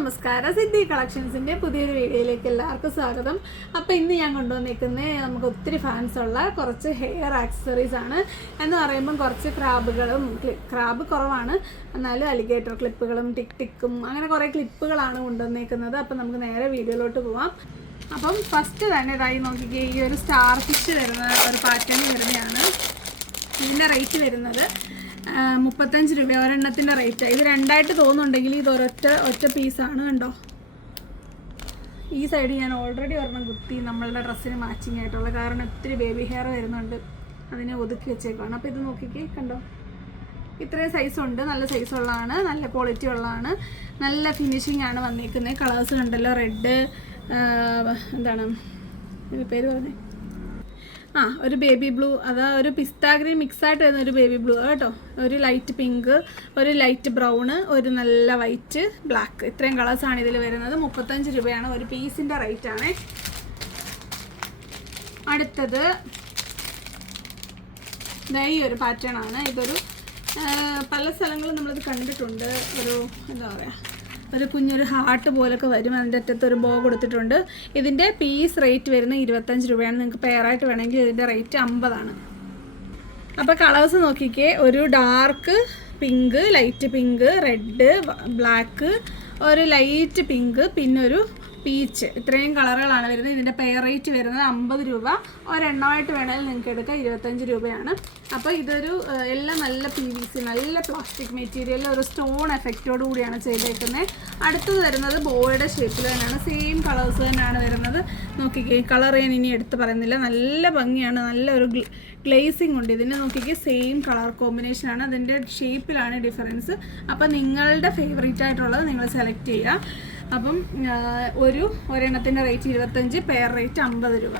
നമസ്കാരം. സിദ്ധി കളക്ഷൻസിന്റെ പുതിയൊരു വീഡിയോയിലേക്ക് എല്ലാവർക്കും സ്വാഗതം. അപ്പോൾ ഇന്ന് ഞാൻ കൊണ്ടുവന്നിരിക്കുന്നത് നമുക്ക് ഒത്തിരി ഫാൻസ് ഉള്ള കുറച്ച് ഹെയർ ആക്സസറീസ് ആണ്. എന്ന് പറയുമ്പോൾ കുറച്ച് ക്രാബുകളും ക്രാബ് കുറവാണ്. എന്നാലും അലിഗേറ്റർ ക്ലിപ്പുകളും ടിക് ടിക്കും അങ്ങനെ കുറേ ക്ലിപ്പുകളാണ് കൊണ്ടുവന്നിരിക്കുന്നത് അപ്പോൾ നമുക്ക് നേരെ വീഡിയോയിലോട്ട് പോവാം. അപ്പം ഫസ്റ്റ് തന്നെ ഇതായി നോക്കിക്കേ ഈ ഒരു സ്റ്റാർ ഫിഷ് വരുന്ന ഒരു പാറ്റേൺ വരുന്നതാണ്. ഇതിന്റെ റേറ്റ് വരുന്നത് മുപ്പത്തഞ്ച് രൂപ. ഒരെണ്ണത്തിന്റെ റേറ്റ് ഇത് രണ്ടായിട്ട് തോന്നുന്നുണ്ടെങ്കിൽ ഇത് ഒരൊറ്റ ഒറ്റ പീസാണ് കണ്ടോ? ഈ സൈഡ് ഞാൻ ഓൾറെഡി ഒരെണ്ണം കുത്തി നമ്മളുടെ ഡ്രസ്സിന് മാച്ചിങ് ആയിട്ടുള്ള. കാരണം ഒത്തിരി ബേബി ഹെയർ വരുന്നുണ്ട്. അതിനെ ഒതുക്കി വെച്ചേക്കാണ് അപ്പോൾ ഇത് നോക്കിക്കേ കണ്ടോ? ഇത്രയും സൈസ് ഉണ്ട്. നല്ല സൈസ് ഉള്ളതാണ്. നല്ല ക്വാളിറ്റി ഉള്ളതാണ്. നല്ല ഫിനിഷിംഗ് ആണ് വന്നിരിക്കുന്നത് കളേഴ്സ് കണ്ടല്ലോ? റെഡ് എന്താണ്? പേര് പറഞ്ഞേ. ആ ഒരു ബേബി ബ്ലൂ അതാ ഒരു പിസ്ത മിക്സ് ആയിട്ട് വരുന്ന ഒരു ബേബി ബ്ലൂ കേട്ടോ. ഒരു ലൈറ്റ് പിങ്ക് ഒരു ലൈറ്റ് ബ്രൗണ് ഒരു നല്ല വൈറ്റ് ബ്ലാക്ക് ഇത്രയും കളേഴ്സാണ് ഇതിൽ വരുന്നത്. മുപ്പത്തഞ്ച് രൂപയാണ് ഒരു പീസിന്റെ റേറ്റ് ആണ്. അടുത്തത് ഈ ഒരു പാറ്റേൺ ആണ്. ഇതൊരു പല സ്ഥലങ്ങളും നമ്മളിത് കണ്ടിട്ടുണ്ട്. ഒരു എന്താ പറയുക ഒരു കുഞ്ഞൊരു ഹാർട്ട് പോലൊക്കെ വരും. അതിന്റെ അറ്റത്ത് ഒരു ബോ കൊടുത്തിട്ടുണ്ട്. ഇതിന്റെ പീസ് റേറ്റ് വരുന്നത് ഇരുപത്തഞ്ച് രൂപയാണ്. നിങ്ങൾക്ക് പെയറായിട്ട് വേണമെങ്കിൽ ഇതിന്റെ റേറ്റ് അമ്പതാണ്. അപ്പോൾ കളേഴ്സ് നോക്കിക്കേ. ഒരു dark pink light pink red black ഒരു ലൈറ്റ് പിങ്ക് പിന്നൊരു പീച്ച് ഇത്രയും കളറുകളാണ് വരുന്നത്. ഇതിന്റെ പെയർ റേറ്റ് വരുന്നത് അമ്പത് രൂപ. ഒരെണ്ണമായിട്ട് വേണമെങ്കിൽ നിങ്ങൾക്ക് എടുക്കാം. ഇരുപത്തഞ്ച് രൂപയാണ്. അപ്പോൾ ഇതൊരു എല്ലാം നല്ല പി വി സി നല്ല പ്ലാസ്റ്റിക് മെറ്റീരിയൽ ഒരു സ്റ്റോൺ എഫക്റ്റോട് കൂടിയാണ് ചെയ്തേക്കുന്നത് അടുത്തത് വരുന്നത് ബോയുടെ ഷേപ്പിൽ തന്നെയാണ്. സെയിം കളേഴ്സ് തന്നെയാണ് വരുന്നത്. നോക്കിക്കേ കളർ ഞാൻ ഇനി എടുത്ത് പറയുന്നില്ല. നല്ല ഭംഗിയാണ്. നല്ല ഒരു ഗ്ലേസിംഗ് ഉണ്ട്. ഇതിന് നോക്കിക്കേ സെയിം കളർ കോമ്പിനേഷനാണ് അതിന്റെ ഷേപ്പിലാണ് ഡിഫറൻസ് അപ്പോൾ നിങ്ങളുടെ ഫേവറേറ്റ് ആയിട്ടുള്ളത് നിങ്ങൾ സെലക്ട് ചെയ്യുക. അപ്പം ഒരു ഒരെണ്ണത്തിന്റെ റേറ്റ് ഇരുപത്തഞ്ച് പെയർ റേറ്റ് അമ്പത് രൂപ.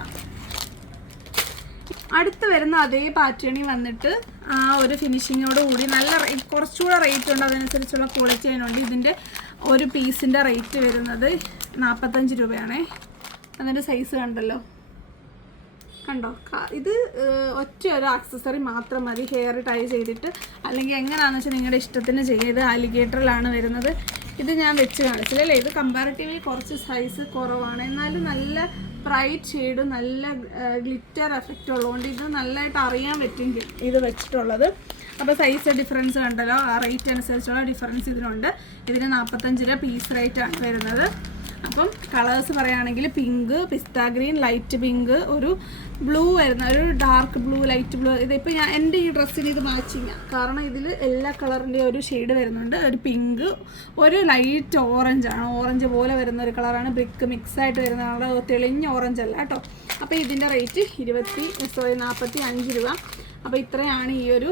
അടുത്ത് വരുന്ന അതേ പാറ്റേണി വന്നിട്ട് ആ ഒരു ഫിനിഷിങ്ങോട് കൂടി നല്ല കുറച്ചുകൂടെ റേറ്റ് ഉണ്ട്. അതനുസരിച്ചുള്ള ക്വാളിറ്റി അതിനുണ്ട്. ഇതിന്റെ ഒരു പീസിന്റെ റേറ്റ് വരുന്നത് നാൽപ്പത്തഞ്ച് രൂപയാണേ. അതിന്റെ സൈസ് കണ്ടല്ലോ. കണ്ടോ? ഇത് ഒറ്റ ഒരു ആക്സസറി മാത്രം മതി. ഹെയർ ടൈ ചെയ്തിട്ട്. അല്ലെങ്കിൽ എങ്ങനെയാണെന്ന് വെച്ചാൽ നിങ്ങളുടെ ഇഷ്ടത്തിന് ചെയ്യുക ഇത് അലിഗേറ്ററിലാണ് വരുന്നത്. ഇത് ഞാൻ വെച്ച് കാണിച്ചില്ല അല്ലേ? ഇത് കമ്പാരിറ്റീവ്ലി കുറച്ച് സൈസ് കുറവാണ്. എന്നാലും നല്ല ബ്രൈറ്റ് ഷെയ്ഡ് നല്ല ഗ്ലിറ്റർ എഫക്റ്റ് ഉള്ളതുകൊണ്ട് ഇത് നല്ലതായിട്ട് അറിയാൻ പറ്റും ഇത് വെച്ചിട്ടുള്ളത്. അപ്പോൾ സൈസ് ഡിഫറൻസ് കണ്ടല്ലോ. ആ റേറ്റ് അനുസരിച്ചുള്ള ഡിഫറൻസ് ഇതിനുണ്ട്. ഇതിന് നാൽപ്പത്തഞ്ച് രൂപ പീസ് റേറ്റ് ആണ് വരുന്നത്. അപ്പം കളേഴ്സ് പറയുകയാണെങ്കിൽ pink pista green light pink ഒരു ബ്ലൂ വരുന്ന ഒരു ഡാർക്ക് ബ്ലൂ ലൈറ്റ് ബ്ലൂ ഇതിപ്പോൾ ഞാൻ എന്റെ ഈ ഡ്രസ്സിന് ഇത് മാച്ചിങ് കാരണം ഇതിൽ എല്ലാ കളറിന്റെയും ഒരു ഷെയ്ഡ് വരുന്നുണ്ട്. ഒരു പിങ്ക് ഒരു ലൈറ്റ് ഓറഞ്ച് ആണ്. ഓറഞ്ച് പോലെ വരുന്ന ഒരു കളറാണ് ബ്രിക്ക് മിക്സ് ആയിട്ട് വരുന്ന കളർ തെളിഞ്ഞ ഓറഞ്ച് അല്ല കേട്ടോ. അപ്പോൾ ഇതിന്റെ റേറ്റ് ഇരുപത്തി സോറി നാൽപ്പത്തി അഞ്ച് രൂപ. അപ്പോൾ ഇത്രയാണ് ഈ ഒരു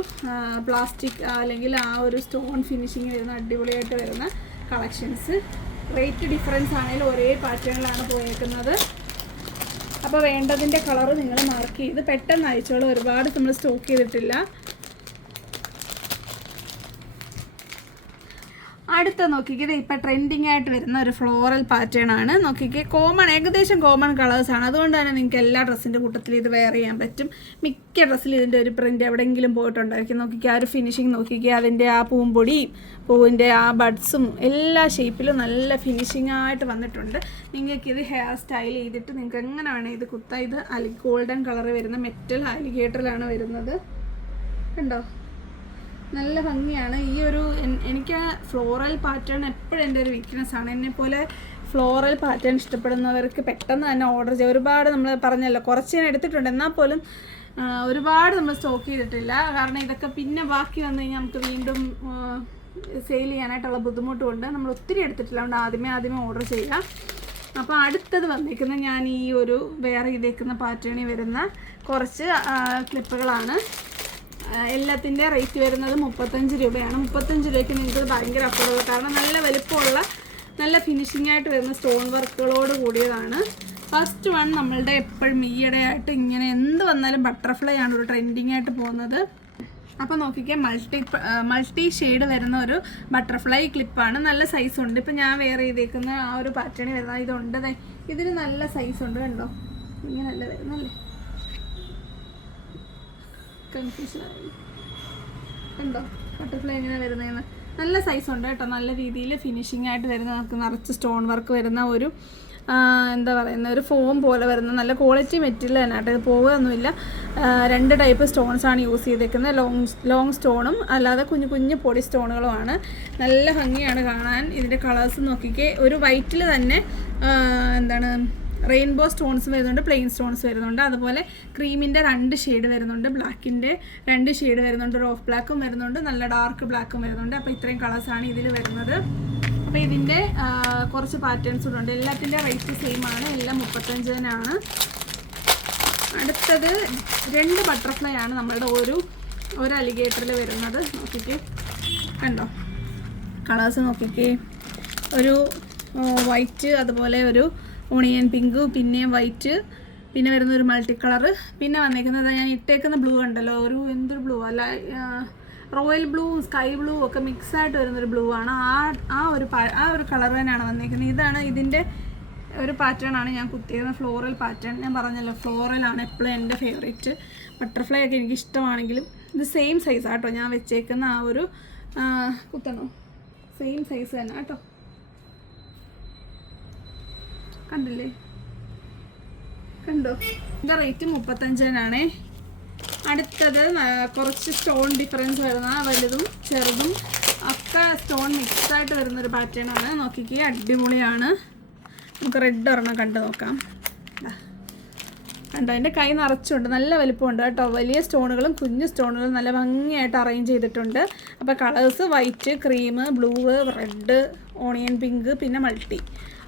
പ്ലാസ്റ്റിക് അല്ലെങ്കിൽ ആ ഒരു സ്റ്റോൺ ഫിനിഷിങ് വരുന്ന അടിപൊളിയായിട്ട് വരുന്ന കളക്ഷൻസ് റേറ്റ് ഡിഫറൻസ് ആണെങ്കിലും ഒരേ പാറ്റേണിലാണ് പോയേക്കുന്നത്. അപ്പോൾ വേണ്ടതിന്റെ കളറ് നിങ്ങൾ മാർക്ക് ചെയ്ത് പെട്ടെന്ന് അയച്ചോളൂ. ഒരുപാട് നമ്മൾ സ്റ്റോക്ക് ചെയ്തിട്ടില്ല. അടുത്ത നോക്കിക്കത് ഇപ്പം ട്രെൻഡിങ് ആയിട്ട് വരുന്ന ഒരു ഫ്ലോറൽ പാറ്റേൺ ആണ്. നോക്കിക്കേ കോമൺ ഏകദേശം കോമൺ കളേഴ്സ് ആണ്. അതുകൊണ്ട് തന്നെ നിങ്ങൾക്ക് എല്ലാ ഡ്രസ്സിന്റെ കൂട്ടത്തിൽ ഇത് വെയർ ചെയ്യാൻ പറ്റും. മിക്ക ഡ്രസ്സിൽ ഇതിന്റെ ഒരു പ്രിന്റ് എവിടെയെങ്കിലും പോയിട്ടുണ്ടായിരിക്കും. നോക്കിക്കേ ആ ഒരു ഫിനിഷിങ് നോക്കിക്കേ അതിന്റെ ആ പൂമ്പൊടിയും പൂവിന്റെ ആ ബഡ്സും എല്ലാ ഷേപ്പിലും നല്ല ഫിനിഷിംഗ് ആയിട്ട് വന്നിട്ടുണ്ട്. നിങ്ങൾക്ക് ഇത് ഹെയർ സ്റ്റൈൽ ചെയ്തിട്ട് നിങ്ങൾക്ക് എങ്ങനെയാണ് ഇത് കുത്താം. ഇത് അലി ഗോൾഡൻ കളർ വരുന്ന മെറ്റൽ അലിഗേറ്ററിലാണ് വരുന്നത്. കണ്ടോ? നല്ല ഭംഗിയാണ്. ഈ ഒരു എനിക്ക് ഫ്ലോറൽ പാറ്റേൺ എപ്പോഴും എന്റെ ഒരു വീക്ക്നെസ് ആണ്. എന്നെ പോലെ ഫ്ലോറൽ പാറ്റേൺ ഇഷ്ടപ്പെടുന്നവർക്ക് പെട്ടെന്ന് തന്നെ ഓർഡർ ചെയ്യാം. ഒരുപാട് നമ്മൾ പറഞ്ഞല്ലോ കുറച്ച് ഞാൻ എടുത്തിട്ടുണ്ട്. എന്നാൽ പോലും ഒരുപാട് നമ്മൾ സ്റ്റോക്ക് ചെയ്തിട്ടില്ല. കാരണം ഇതൊക്കെ പിന്നെ ബാക്കി വന്നു കഴിഞ്ഞാൽ നമുക്ക് വീണ്ടും സെയിൽ ചെയ്യാനായിട്ടുള്ള ബുദ്ധിമുട്ടുമുണ്ട്. നമ്മൾ ഒത്തിരി എടുത്തിട്ടില്ല. അതുകൊണ്ട് ആദ്യമേ ആദ്യമേ ഓർഡർ ചെയ്യാം അപ്പോൾ അടുത്തത് വന്നിരിക്കുന്ന ഞാൻ ഈ ഒരു വേറെ ചെയ്തേക്കുന്ന പാറ്റേണിൽ വരുന്ന കുറച്ച് ക്ലിപ്പുകളാണ് എല്ലാത്തിന്റെ റേറ്റ് വരുന്നത് മുപ്പത്തഞ്ച് രൂപയാണ്. മുപ്പത്തഞ്ച് രൂപയ്ക്ക് നിങ്ങൾക്ക് ഭയങ്കര അഫോർഡബിൾ കാരണം നല്ല വലുപ്പമുള്ള നല്ല ഫിനിഷിംഗ് ആയിട്ട് വരുന്ന സ്റ്റോൺ വർക്കുകളോട് കൂടിയതാണ്. ഫസ്റ്റ് വൺ നമ്മളുടെ എപ്പോഴും ഈയിടെയായിട്ട് ഇങ്ങനെ എന്ത് വന്നാലും ബട്ടർഫ്ലൈ ആണ് ഒരു ട്രെൻഡിങ് ആയിട്ട് പോകുന്നത്. അപ്പോൾ നോക്കിക്കേ മൾട്ടി മൾട്ടി ഷെയ്ഡ് വരുന്ന ഒരു ബട്ടർഫ്ലൈ ക്ലിപ്പാണ് നല്ല സൈസ് ഉണ്ട്. ഇപ്പം ഞാൻ വെയർ ചെയ്തേക്കുന്ന ആ ഒരു പാറ്റേണിൽ വരുന്ന ഇതുണ്ട് ഇതിന് നല്ല സൈസ് ഉണ്ട് കണ്ടോ? ഇങ്ങനല്ല വരുന്നല്ലേ? കൺഫ്യൂഷൻ ആയി കണ്ടോ? ബട്ടർഫ്ലൈ എങ്ങനെ വരുന്നതെന്ന് നല്ല സൈസ് ഉണ്ട് കേട്ടോ. നല്ല രീതിയിൽ ഫിനിഷിംഗ് ആയിട്ട് വരുന്ന നമുക്ക് നിറച്ച് സ്റ്റോൺ വർക്ക് വരുന്ന ഒരു എന്താ പറയുന്ന ഒരു ഫോം പോലെ വരുന്ന നല്ല ക്വാളിറ്റി മെറ്റീരിയൽ തന്നെ കേട്ടോ. ഇത് പോവുകയൊന്നുമില്ല. രണ്ട് ടൈപ്പ് സ്റ്റോൺസ് ആണ് യൂസ് ചെയ്തേക്കുന്നത് ലോങ് ലോങ് സ്റ്റോണും അല്ലാതെ കുഞ്ഞു കുഞ്ഞു പൊടി സ്റ്റോണുകളുമാണ് നല്ല ഭംഗിയാണ് കാണാൻ. ഇതിന്റെ കളേഴ്സ് നോക്കിക്കേ. ഒരു വൈറ്റിൽ തന്നെ എന്താണ് റെയിൻബോ സ്റ്റോൺസ് വരുന്നുണ്ട് പ്ലെയിൻ സ്റ്റോൺസ് വരുന്നുണ്ട്. അതുപോലെ ക്രീമിന്റെ രണ്ട് ഷെയ്ഡ് വരുന്നുണ്ട്. ബ്ലാക്കിന്റെ രണ്ട് ഷെയ്ഡ് വരുന്നുണ്ട്. ഒരു ഓഫ് ബ്ലാക്കും വരുന്നുണ്ട്. നല്ല ഡാർക്ക് ബ്ലാക്കും വരുന്നുണ്ട്. അപ്പോൾ ഇത്രയും കളേഴ്സാണ് ഇതിൽ വരുന്നത്. അപ്പോൾ ഇതിന്റെ കുറച്ച് പാറ്റേൺസ് കൂടെ ഉണ്ട്. എല്ലാത്തിന്റെ റേറ്റ് സെയിം ആണ്. എല്ലാം മുപ്പത്തഞ്ചിനാണ്. അടുത്തത് രണ്ട് ബട്ടർഫ്ലൈ ആണ് നമ്മളുടെ ഒരു ഒരു അലിഗേറ്ററിൽ വരുന്നത്. നോക്കിക്കേ. കണ്ടോ? കളേഴ്സ് നോക്കിക്കേ. ഒരു വൈറ്റ് അതുപോലെ ഒരു ഓണിയൻ പിങ്ക് പിന്നെ വൈറ്റ് പിന്നെ വരുന്ന ഒരു മൾട്ടി കളർ പിന്നെ വന്നേക്കുന്നത് ഞാൻ ഇട്ടേക്കുന്ന ബ്ലൂ ഉണ്ടല്ലോ ഒരു എന്തൊരു ബ്ലൂ അല്ല റോയൽ ബ്ലൂ സ്കൈ ബ്ലൂ ഒക്കെ മിക്സ് ആയിട്ട് വരുന്നൊരു ബ്ലൂ ആണ്. ആ ആ ഒരു ആ ഒരു കളർ തന്നെയാണ് വന്നേക്കുന്നത്. ഇതാണ് ഇതിന്റെ ഒരു പാറ്റേൺ ആണ് ഞാൻ കുത്തിയത് ഫ്ലോറൽ പാറ്റേൺ ഞാൻ പറഞ്ഞല്ലോ ഫ്ലോറൽ ആണ് എപ്പോഴും എന്റെ ഫേവറേറ്റ് ബട്ടർഫ്ലൈ ഒക്കെ എനിക്ക് ഇഷ്ടമാണെങ്കിലും ഇത് സെയിം സൈസ് ആട്ടോ ഞാൻ വെച്ചേക്കുന്ന ആ ഒരു കുത്തണോ? സെയിം സൈസ് തന്നെ കേട്ടോ കണ്ടില്ലേ? കണ്ടോ? ഇതിന്റെ റേറ്റ് മുപ്പത്തഞ്ചിനാണേ. അടുത്തത് കുറച്ച് സ്റ്റോൺ ഡിഫറൻസ് വരുന്ന വലുതും ചെറുതും ഒക്കെ സ്റ്റോൺ മിക്സ് ആയിട്ട് വരുന്നൊരു പാറ്റേൺ ആണ്. നോക്കിക്കേ അടിപൊളിയാണ്. നമുക്ക് റെഡ് ഒരെണ്ണം കണ്ടു നോക്കാം. കണ്ടോ എന്റെ കൈ നിറച്ചുണ്ട്. നല്ല വലിപ്പമുണ്ട് കേട്ടോ. വലിയ സ്റ്റോണുകളും കുഞ്ഞു സ്റ്റോണുകളും നല്ല ഭംഗിയായിട്ട് അറേഞ്ച് ചെയ്തിട്ടുണ്ട്. അപ്പോൾ colours white cream blue red onion pink പിന്നെ മൾട്ടി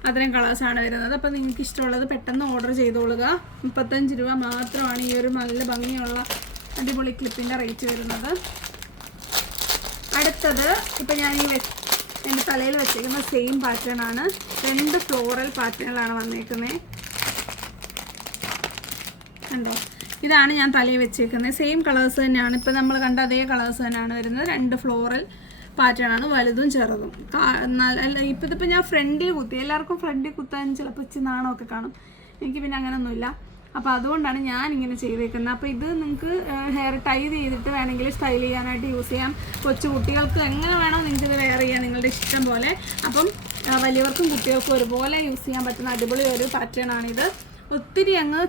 അത്രയും കളേഴ്സാണ് വരുന്നത്. അപ്പോൾ നിങ്ങൾക്ക് ഇഷ്ടമുള്ളത് പെട്ടെന്ന് ഓർഡർ ചെയ്തോളുക. മുപ്പത്തഞ്ച് രൂപ മാത്രമാണ് ഈ ഒരു നല്ല ഭംഗിയുള്ള അടിപൊളി ക്ലിപ്പിന്റെ റേറ്റ് വരുന്നത്. അടുത്തത് ഇപ്പം ഞാൻ ഈ എന്റെ തലയിൽ വെച്ചേക്കുന്ന സെയിം പാറ്റേൺ ആണ്. രണ്ട് ഫ്ലോറൽ പാറ്റേണിലാണ് വന്നേക്കുന്നത് കണ്ടോ? ഇതാണ് ഞാൻ തലയിൽ വെച്ചേക്കുന്നത് സെയിം കളേഴ്സ് തന്നെയാണ്. ഇപ്പം നമ്മൾ കണ്ട അതേ കളേഴ്സ് തന്നെയാണ് വരുന്നത്. രണ്ട് ഫ്ലോറൽ പാറ്റേൺ ആണ് വലുതും ചെറുതും. എന്നാൽ ഇപ്പം ഇതിപ്പോൾ ഞാൻ ഫ്രണ്ടിൽ കുത്തി. എല്ലാവർക്കും ഫ്രണ്ടിൽ കുത്താൻ ചിലപ്പോൾ ഇച്ചിരി നാണമൊക്കെ കാണും. എനിക്ക് പിന്നെ അങ്ങനെയൊന്നുമില്ല അപ്പോൾ അതുകൊണ്ടാണ് ഞാൻ ഇങ്ങനെ ചെയ്തേക്കുന്നത് അപ്പോൾ ഇത് നിങ്ങൾക്ക് ഹെയർ ടൈ ചെയ്തിട്ട് വേണമെങ്കിൽ സ്റ്റൈൽ ചെയ്യാനായിട്ട് യൂസ് ചെയ്യാം. കൊച്ചു കുട്ടികൾക്ക് എങ്ങനെ വേണോ നിങ്ങൾക്ക് ഇത് വെയർ ചെയ്യാം നിങ്ങളുടെ ഇഷ്ടം പോലെ. അപ്പം വലിയവർക്കും കുട്ടികൾക്കും ഒരുപോലെ യൂസ് ചെയ്യാൻ പറ്റുന്ന അടിപൊളി ഒരു പാറ്റേൺ ആണിത്. ഒത്തിരി അങ്ങ്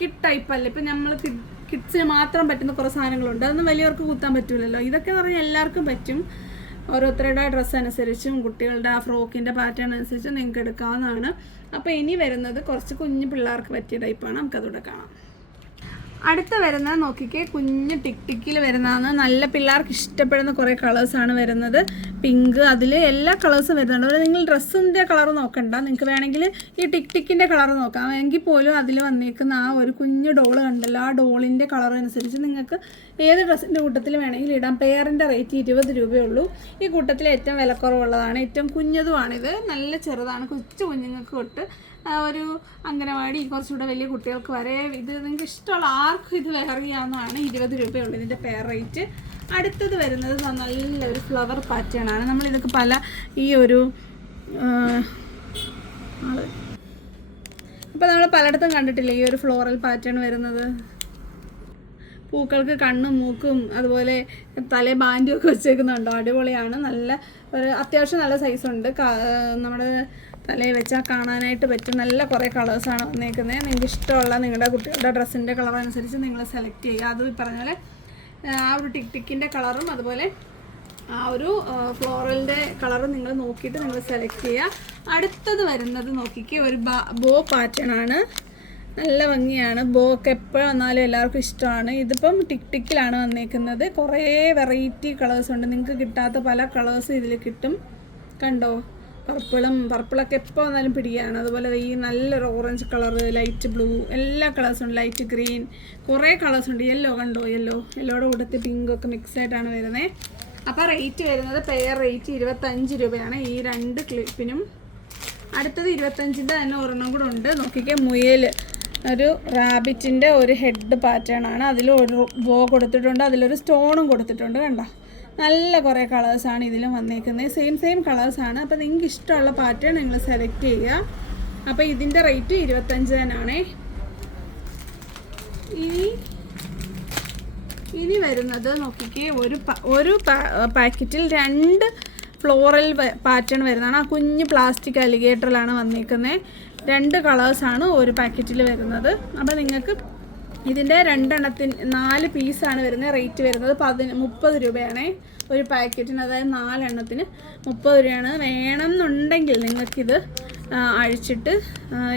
കിഡ് ടൈപ്പ് അല്ല. ഇപ്പം നമ്മൾ കിഡ്സിന് മാത്രം പറ്റുന്ന കുറേ സാധനങ്ങളുണ്ട്. അതൊന്നും വലിയവർക്ക് കുത്താൻ പറ്റില്ലല്ലോ ഇതൊക്കെ പറഞ്ഞാൽ എല്ലാവർക്കും പറ്റും. ഓരോരുത്തരുടെ ഡ്രസ്സ് അനുസരിച്ചും കുട്ടികളുടെ ആ ഫ്രോക്കിന്റെ പാറ്റേൺ അനുസരിച്ചും നിങ്ങൾക്ക് എടുക്കാവുന്നതാണ്. അപ്പോൾ ഇനി വരുന്നത് കുറച്ച് കുഞ്ഞു പിള്ളേർക്ക് പറ്റിയ ടൈപ്പാണ് നമുക്കതൂടെ കാണാം. അടുത്ത വരുന്നത് നോക്കിക്കേ കുഞ്ഞ് ടിക് ടിക്കിൽ വരുന്നതാണ്. നല്ല പിള്ളേർക്ക് ഇഷ്ടപ്പെടുന്ന കുറേ കളേഴ്സാണ് വരുന്നത്. പിങ്ക് അതിൽ എല്ലാ കളേഴ്സും വരുന്നുണ്ട്. അതുപോലെ നിങ്ങൾ ഡ്രസ്സിന്റെ കളർ നോക്കണ്ട. നിങ്ങൾക്ക് വേണമെങ്കിൽ ഈ ടിക് ടിക്കിന്റെ കളർ നോക്കാം. എങ്കിൽ പോലും അതിൽ വന്നേക്കുന്ന ആ ഒരു കുഞ്ഞ് ഡോൾ കണ്ടല്ലോ. ആ ഡോളിന്റെ കളർ അനുസരിച്ച് നിങ്ങൾക്ക് ഏത് ഡ്രസ്സിന്റെ കൂട്ടത്തിൽ വേണമെങ്കിൽ ഇടാം. പെയറിന്റെ റേറ്റ് ഇരുപത് രൂപയേ ഉള്ളൂ. ഈ കൂട്ടത്തിൽ ഏറ്റവും വിലക്കുറവുള്ളതാണ്. ഏറ്റവും കുഞ്ഞതുമാണിത്. നല്ല ചെറുതാണ്. കൊച്ചു കുഞ്ഞുങ്ങൾക്ക് തൊട്ട് ഒരു അംഗനവാടി കുറച്ചുകൂടെ വലിയ കുട്ടികൾക്ക് വരെ ഇത് നിങ്ങൾക്ക് ഇഷ്ടമുള്ള ആർക്കും ഇത് വെയർ ചെയ്യാവുന്നതാണ് ഇരുപത് രൂപയുള്ളൂ ഇതിന്റെ പെയർ റേറ്റ് അടുത്തത് വരുന്നത് നല്ലൊരു ഫ്ലവർ പാറ്റേൺ ആണ്. നമ്മൾ ഇതൊക്കെ പല ഈ ഒരു അപ്പോൾ നമ്മൾ പലയിടത്തും കണ്ടിട്ടില്ല ഈ ഒരു ഫ്ലോറൽ പാറ്റേൺ വരുന്നത്? പൂക്കൾക്ക് കണ്ണും മൂക്കും അതുപോലെ തല ബാൻഡും ഒക്കെ വെച്ചേക്കുന്നുണ്ടോ. അടിപൊളിയാണ്. നല്ല ഒരു അത്യാവശ്യം നല്ല സൈസുണ്ട് നമ്മുടെ തലയിൽ വെച്ചാൽ കാണാനായിട്ട് പറ്റും. നല്ല കുറേ കളേഴ്സാണ് വന്നേക്കുന്നത് നിങ്ങൾക്ക് ഇഷ്ടമുള്ള നിങ്ങളുടെ കുട്ടികളുടെ ഡ്രസ്സിന്റെ കളർ അനുസരിച്ച് നിങ്ങൾ സെലക്ട് ചെയ്യുക. അത് ഈ പറഞ്ഞ പോലെ ആ ഒരു ടിക് ടിക്കിന്റെ കളറും അതുപോലെ ആ ഒരു ഫ്ലോറലിന്റെ കളറും നിങ്ങൾ നോക്കിയിട്ട് നിങ്ങൾ സെലക്ട് ചെയ്യുക. അടുത്തത് വരുന്നത് നോക്കിക്ക് ഒരു ബോ പാറ്റേൺ ആണ്. നല്ല ഭംഗിയാണ്. ബോ ഒക്കെ എപ്പോഴും വന്നാലും എല്ലാവർക്കും ഇഷ്ടമാണ്. ഇതിപ്പം ടിക് ടിക്കിലാണ് വന്നേക്കുന്നത്. കുറേ വെറൈറ്റി കളേഴ്സ് ഉണ്ട്. നിങ്ങൾക്ക് കിട്ടാത്ത പല കളേഴ്സും ഇതിൽ കിട്ടും. കണ്ടോ? പർപ്പിളും പർപ്പിളൊക്കെ എപ്പോൾ വന്നാലും പിടിക്കുകയാണ് അതുപോലെ ഈ നല്ലൊരു ഓറഞ്ച് കളർ ലൈറ്റ് ബ്ലൂ എല്ലാ കളേഴ്സും ഉണ്ട്. ലൈറ്റ് ഗ്രീൻ കുറേ കളേഴ്സ് ഉണ്ട്. യെല്ലോ കണ്ടോ? യെല്ലോ യെല്ലോയുടെ കൂട്ടത്തിൽ പിങ്കൊക്കെ മിക്സ് ആയിട്ടാണ് വരുന്നത് അപ്പോൾ റേറ്റ് വരുന്നത് പെയർ റേറ്റ് ഇരുപത്തഞ്ച് രൂപയാണ്. ഈ രണ്ട് ക്ലിപ്പിനും അടുത്തത് ഇരുപത്തഞ്ചിന്റെ തന്നെ ഒരെണ്ണം കൂടെ ഉണ്ട്. നോക്കിക്കേ മുയൽ. ഒരു റാബിറ്റിന്റെ ഒരു ഹെഡ് പാറ്റേൺ ആണ്. അതിൽ ഒരു ബോ കൊടുത്തിട്ടുണ്ട്. അതിലൊരു സ്റ്റോണും കൊടുത്തിട്ടുണ്ട്. കണ്ടോ? നല്ല കുറേ കളേഴ്സാണ് ഇതിലും വന്നേക്കുന്നത്. സെയിം സെയിം കളേഴ്സാണ് അപ്പോൾ നിങ്ങൾക്ക് ഇഷ്ടമുള്ള പാറ്റേൺ നിങ്ങൾ സെലക്ട് ചെയ്യുക. അപ്പോൾ ഇതിന്റെ റേറ്റ് ഇരുപത്തഞ്ച് തന്നെയാണേ. ഇനി ഇനി വരുന്നത് നോക്കിക്കേ ഒരു ഒരു പാക്കറ്റിൽ രണ്ട് ഫ്ലോറൽ പാറ്റേൺ വരുന്നതാണ്. ആ കുഞ്ഞ് പ്ലാസ്റ്റിക് അലിഗേറ്ററിലാണ് വന്നിരിക്കുന്നത് രണ്ട് കളേഴ്സാണ് ഒരു പാക്കറ്റിൽ വരുന്നത്. അപ്പോൾ നിങ്ങൾക്ക് ഇതിന്റെ രണ്ടെണ്ണത്തിന് നാല് പീസാണ് വരുന്നത്. റേറ്റ് വരുന്നത് പതിന് മുപ്പത് രൂപയാണേ. ഒരു പാക്കറ്റിന് അതായത് നാലെണ്ണത്തിന് മുപ്പത് രൂപയാണ്. വേണമെന്നുണ്ടെങ്കിൽ നിങ്ങൾക്കിത് അഴിച്ചിട്ട്